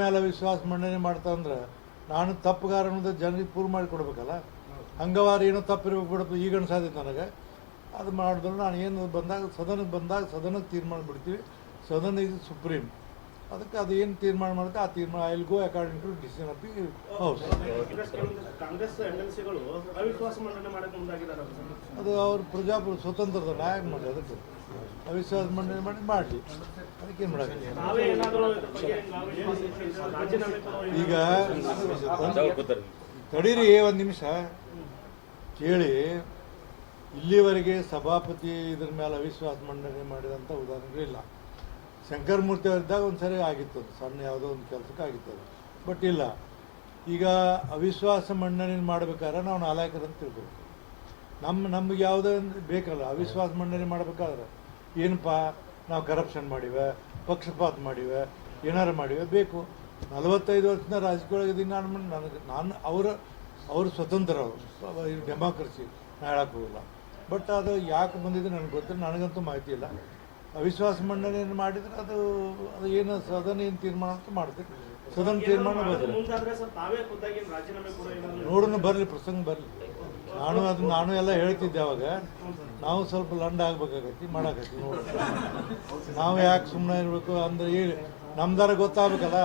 ಮೇಲೆ ವಿಶ್ವಾಸ ಮಂಡನೆ ಮಾಡ್ತಾ ಅಂದ್ರೆ ನಾನು ತಪ್ಪುಗಾರ ಅನ್ನೋದು ಜನರಿಗೆ ಪ್ರೂವ್ ಮಾಡಿ ಕೊಡ್ಬೇಕಲ್ಲ. ಅಂಗವಾರ ಏನೋ ತಪ್ಪಿರ್ಬೇಕು ಬಿಡಪ್ಪ ಈಗ ಅನ್ಸಾದೈತೆ ನನಗೆ. ಅದು ಮಾಡಿದ್ರೆ ನಾನು ಏನು ಬಂದಾಗ ಸದನಕ್ಕೆ ತೀರ್ಮಾನ ಬಿಡ್ತೀವಿ. ಸದನ ಇದು ಸುಪ್ರೀಂ. ಅದಕ್ಕೆ ಅದು ಏನು ತೀರ್ಮಾನ ಮಾಡುತ್ತೆ ಆ ತೀರ್ಮಾನ I will go according to decision of the house. Congress ಎಂಎಲ್ಸಿಗಳು ಅವಿಶ್ವಾಸ ಮಂಡನೆ ಮಾಡಕ್ಕೆ ಮುಂದಾಗಿದ್ದಾರೆ. ಅದು ಅವ್ರ ಪ್ರಜಾಪ್ರಭುತ್ವ ಸ್ವತಂತ್ರದ ನಾಯಕ ಮಾಡಿ ಅದಕ್ಕೆ ಅವಿಶ್ವಾಸ ಮಂಡನೆ ಮಾಡಲಿ. ಅದಕ್ಕೇನು ಮಾಡೋಕ್ಕೆ ಈಗ ತಡೀರಿ ಒಂದು ನಿಮಿಷ ಕೇಳಿ. ಇಲ್ಲಿವರೆಗೆ ಸಭಾಪತಿ ಇದ್ರ ಮೇಲೆ ಅವಿಶ್ವಾಸ ಮಂಡನೆ ಮಾಡಿದಂಥ ಉದಾಹರಣೆಗಳಿಲ್ಲ. ಶಂಕರಮೂರ್ತಿ ಅವರಿದ್ದಾಗ ಒಂದು ಸರಿ ಆಗಿತ್ತು, ಸಣ್ಣ ಯಾವುದೋ ಒಂದು ಕೆಲಸಕ್ಕೆ ಆಗಿತ್ತು ಅದು. ಬಟ್ ಇಲ್ಲ, ಈಗ ಅವಿಶ್ವಾಸ ಮಂಡನೆ ಮಾಡಬೇಕಾದ್ರೆ ನಾವು ನಾಲಾಯಕರಂತ ತಿಳ್ಕೊಬೇಕು. ನಮ್ಗೆ ಯಾವುದೋ ಬೇಕಲ್ಲ ಅವಿಶ್ವಾಸ ಮಂಡನೆ ಮಾಡಬೇಕಾದ್ರೆ. ಏನಪ್ಪ ನಾವು ಕರಪ್ಷನ್ ಮಾಡಿವೆ, ಪಕ್ಷಪಾತ ಮಾಡಿವೆ, ಏನಾರು ಮಾಡಿವೆ ಬೇಕು. 45 ವರ್ಷದ ರಾಜಕೀಯದೊಳಗಿದ್ದೀನಿ ನಾನು ಅವರು ಸ್ವತಂತ್ರ, ಅವರು ಡೆಮಾಕ್ರಸಿ ನಾ ಹೇಳಕ್ಕೆ ಹೋಗಲ್ಲ. ಬಟ್ ಅದು ಯಾಕೆ ಬಂದಿದೆ ನನಗೆ ಗೊತ್ತಿಲ್ಲ, ನನಗಂತೂ ಮಾಹಿತಿ ಇಲ್ಲ. ಅವಿಶ್ವಾಸ ಮಂಡನೆಯನ್ನು ಮಾಡಿದರೆ ಅದು ಏನು ಸದನ ಏನು ತೀರ್ಮಾನ ಅಂತ ಮಾಡ್ತೀವಿ. ಸದನ ತೀರ್ಮಾನ ಬರಲಿ, ನೋಡೋಣ ಬರಲಿ, ಪ್ರಸಂಗ ಬರಲಿ. ನಾನು ಎಲ್ಲ ಹೇಳ್ತಿದ್ದೆ ಅವಾಗ. ನಾವು ಸ್ವಲ್ಪ ಲಂಡ ಆಗ್ಬೇಕಾಗತ್ತಿ, ಮಾಡಾಕತ್ತಿ ನೋಡೋಣ. ನಾವು ಯಾಕೆ ಸುಮ್ಮನೆ ಇರಬೇಕು ಅಂದ್ರೆ ನಮ್ದಾರ ಗೊತ್ತಾಗಬೇಕಲ್ಲ.